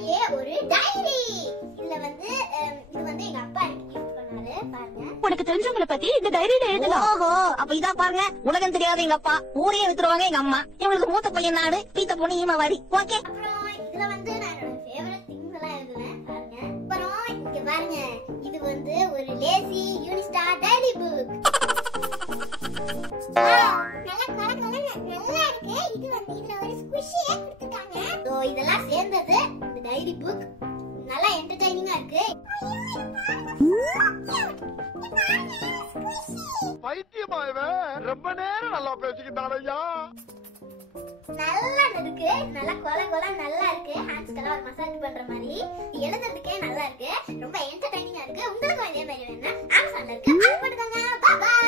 மாதிரியே ஒரு டைரி. இதுல வந்து இது வந்து எங்க அப்பா எனக்கு கிஃப்ட் பண்ணாரு. பாருங்க, உனக்கு தெரிஞ்சவங்கள பத்தி இந்த டைரியில எழுதலாம். ஓஹோ, அப்ப இதா பாருங்க, உலகம் தெரியாத எங்க அப்பா, ஊரையே வித்துருவாங்க எங்க அம்மா, இவங்களுக்கு மூத்த பையன் நாடு, பீத்த பொண்ணு ஈமவாரி. ஓகே. அப்புறம் இதுல வந்து நான் என்னோட ஃபேவரட் திங்ஸ் எல்லாம் எழுதுவேன். பாருங்க, அப்புறம் இங்க பாருங்க, இது வந்து ஒரு லேசி யூனிஸ்டார் டைரி புக். நல்லா இருக்கு. இது வந்து இதுல ஒரு ஸ்குஷியே கொடுத்திருக்காங்க. சோ இதெல்லாம் சேர்ந்தது இந்த டைரி புக். நல்லா என்டர்டெய்னிங்கா இருக்கு. பைத்தியமாயவே ரொம்ப நேரம் நல்லா பேசிக்கிட்டாரையா. நல்லா இருக்கு, நல்லா கொல நல்லா இருக்கு. ஹேண்ட்ஸ்க்கெல்லாம் ஒரு மசாஜ் பண்ற மாதிரி எழுதுறதுக்கே நல்லா இருக்கு. ரொம்ப என்டர்டெய்னிங்கா இருக்கு. உங்களுக்கு இதே மாதிரி வேணும்னா Amazonல இருக்கு. ஆர்டர் பண்ணுங்க. Bye by.